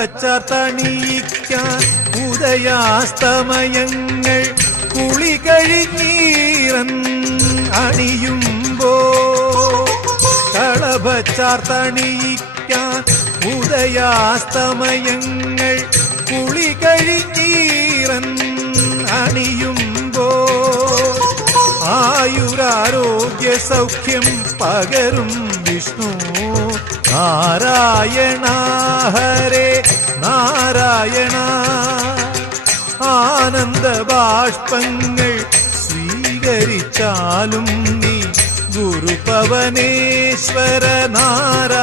കളഭച്ചാർത്തണിയിക്കാൻ ഉദയാസ്തമയങ്ങൾ കുളി കഴിഞ്ഞീറൻ അണിയുമ്പോ കളഭച്ചാർത്തണിയിക്കാൻ ഉദയാസ്തമയങ്ങൾ കുളി കഴിഞ്ഞീറൻ അണിയുമ്പോ ആയുരാരോഗ്യ സൗഖ്യം പകരും വിഷ്ണു നാരായണ ഹരേ നാരായണ. ആനന്ദ ബാഷ്പങ്ങൾ സ്വീകരിച്ചാലും നീ ഗുരുപവനേശ്വര നാരായണ.